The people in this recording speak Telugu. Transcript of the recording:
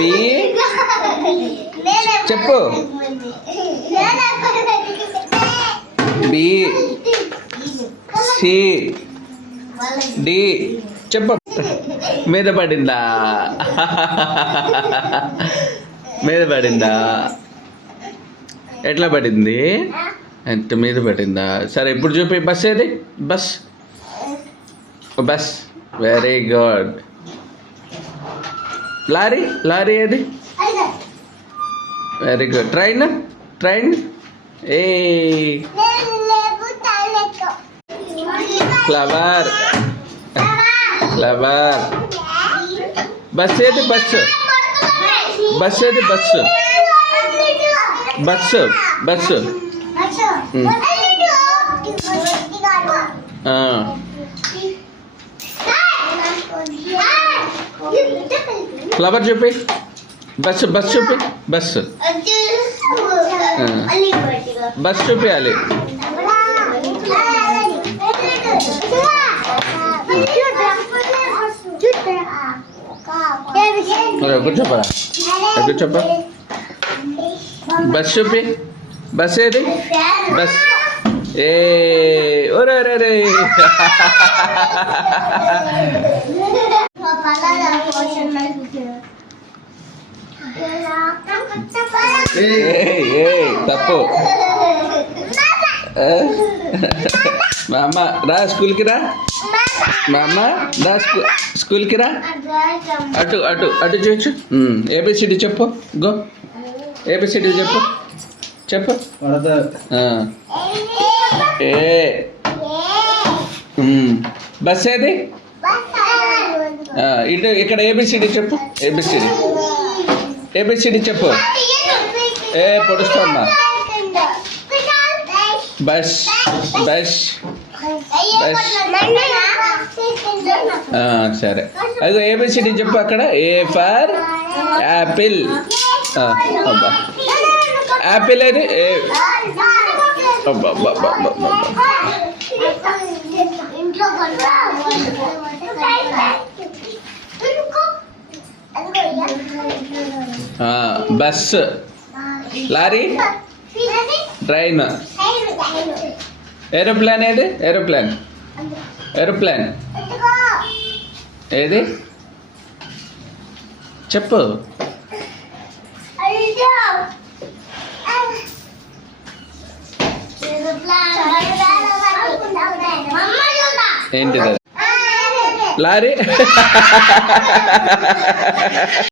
బి చెప్పు. బి సి డి చెప్పు. మీద పడిందా? మీద పడిందా? ఎట్లా పడింది? ఎంత మీద పడిందా? సరే ఇప్పుడు చూపి. బస్ ఏది? Bus bus. Very good. Lorry lorry ఏది? Very good. Train train. ఏ ఫ్లవర్ ఫ్లవర్. బస్ ఏది? బస్సు బస్ ఏది? Bus bus bus. ఫ్లవర్ చూపి. బస్సు బస్ చూపి. బస్సు బస్ చూపించాలి. కూర్చోపరా కూర్చోపా. బస్ చూపి. బస్ ఏది? బస్. ఏ ఒరే రే. తప్పు. మా అమ్మ రా స్కూల్కి రా. మా అమ్మ రా స్కూల్కి రా. అటు అటు అటు చేయొచ్చు. ఏబిసిడి చెప్పు. గో. ఏబిసిడి చెప్పు. చెప్పు. ఏ బస్ ఏది? ఇటు ఇక్కడ ఏబిసిడి చెప్పు. ఏబిసిడి ఏబిసిడి చెప్పు. ఏ పొడుస్తామ్మా. Bus bus bus. సరే అదిగో ఏబిసిడి చెప్పు అక్కడ. A for apple. అబ్బా యాపిల్ ఏది? ఏ అబ్బా అబ్బా అబ్బా. బస్. Lorry train. ఏరోప్లేన్ ఏది? ఏరోప్లేన్ ఏరోప్లేన్ ఏది చెప్పు. ఏంటిది? లారీ.